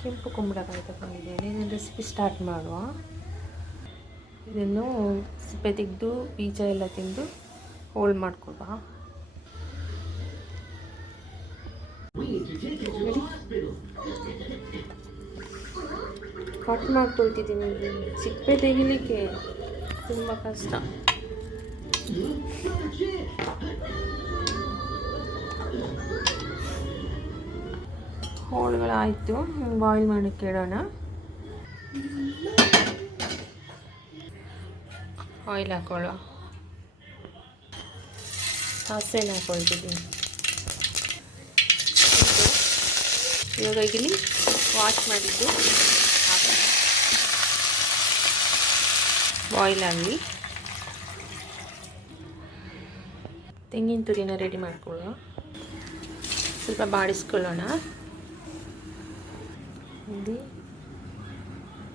ಕೆಂಪು ಕುಂಬಳಕಾಯಿ ತಗೊಂಡಿದ್ದೇನೆ. ಇದನ್ನು ರೆಸಿಪಿ ಸ್ಟಾರ್ಟ್ ಮಾಡುವ. ಇದನ್ನು ಸಿಪ್ಪೆ ತೆಗೆದು ಬೀಜ ಎಲ್ಲ ತಿಂದು ಹೋಲ್ ಮಾಡ್ಕೊಳ್ವಾ. ಕಟ್ ಮಾಡ್ಕೊಳ್ತಿದ್ದೀನಿ. ಸಿಪ್ಪೆ ತೆಗಿಲಿಕ್ಕೆ ತುಂಬ ಕಷ್ಟ. ಹೋಳುಗಳಾಯಿತು, ಬಾಯ್ಲ್ ಮಾಡೋಕ್ಕೆ ಇಡೋಣ. ಆಯಿಲ್ ಹಾಕೊಳ್ಳುವ. ಸಾಸಿವೆನ ಹಾಕೊಳ್ತಿದ್ದೀನಿ. ಇವಾಗ ಇಲ್ಲಿ ವಾಶ್ ಮಾಡಿದ್ದು ಹಾಕೋಣ. ಬಾಯ್ಲ್ ಆಗಲಿ. ತೆಂಗಿನ ತುರಿನ ರೆಡಿ ಮಾಡ್ಕೊಳ್ಳುವ. ಸ್ವಲ್ಪ ಬಾಡಿಸ್ಕೊಳ್ಳೋಣ. ಇಲ್ಲಿ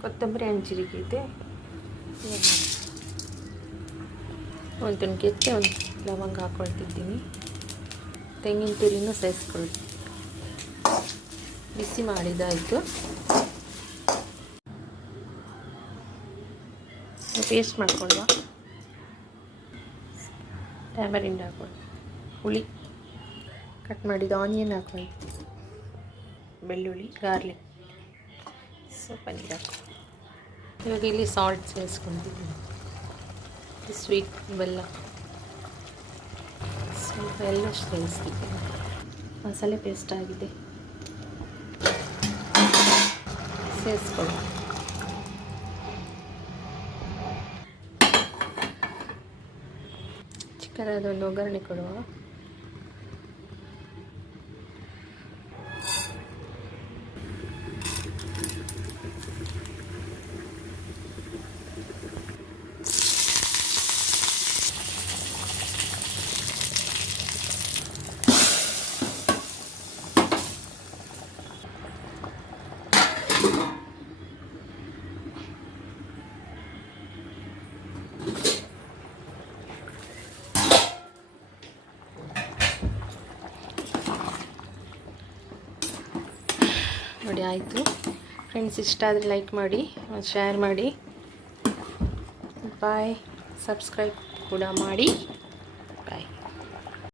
ಕೊತ್ತಂಬರಿ ಹಂಚಿಗೆ ಇದೆ. ಒಂದು ಕೆತ್ತೆ ಒಂದು ಲವಂಗ ಹಾಕ್ಕೊಳ್ತಿದ್ದೀನಿ. ತೆಂಗಿನ ತುರಿನ ಸೇರಿಸ್ಕೊಳ್ತೀನಿ. ಬಿಸಿ ಮಾಡಿದಾಯಿತು. ಪೇಸ್ಟ್ ಮಾಡ್ಕೊಳ್ಳುವ. ಟ್ಯಾಮರಿಂಡ್ ಹಾಕೊಳ್ಳಿ. ಹುಳಿ ಕಟ್ ಮಾಡಿದ ಆನಿಯನ್ ಹಾಕೊಳ್ತೀನಿ. ಬೆಳ್ಳುಳ್ಳಿ, ಗಾರ್ಲಿಕ್, ಸ್ವಲ್ಪ ನೀರು ಹಾಕಿ. ಇವಾಗ ಇಲ್ಲಿ ಸಾಲ್ಟ್ ಸೇರಿಸ್ಕೊಂಡಿದ್ದೀನಿ. ಸ್ವೀಟ್ ಬೆಲ್ಲ ಸ್ವಲ್ಪ ಎಲ್ಲ ಸೇರಿಸ್ತಿದ್ದೀನಿ. ಮಸಾಲೆ ಪೇಸ್ಟ್ ಆಗಿದೆ, ಸೇರಿಸ್ಕೊಳ್ಳಿ. ಚಿಕ್ಕದಾದೊಂದು ಒಗ್ಗರಣೆ ಕೊಡುವ. ನೋಡಿ ಆಯಿತು ಫ್ರೆಂಡ್ಸ್. ಇಷ್ಟ ಆದರೆ ಲೈಕ್ ಮಾಡಿ, ಶೇರ್ ಮಾಡಿ, ಬಾಯ್. ಸಬ್ಸ್ಕ್ರೈಬ್ ಕೂಡ ಮಾಡಿ.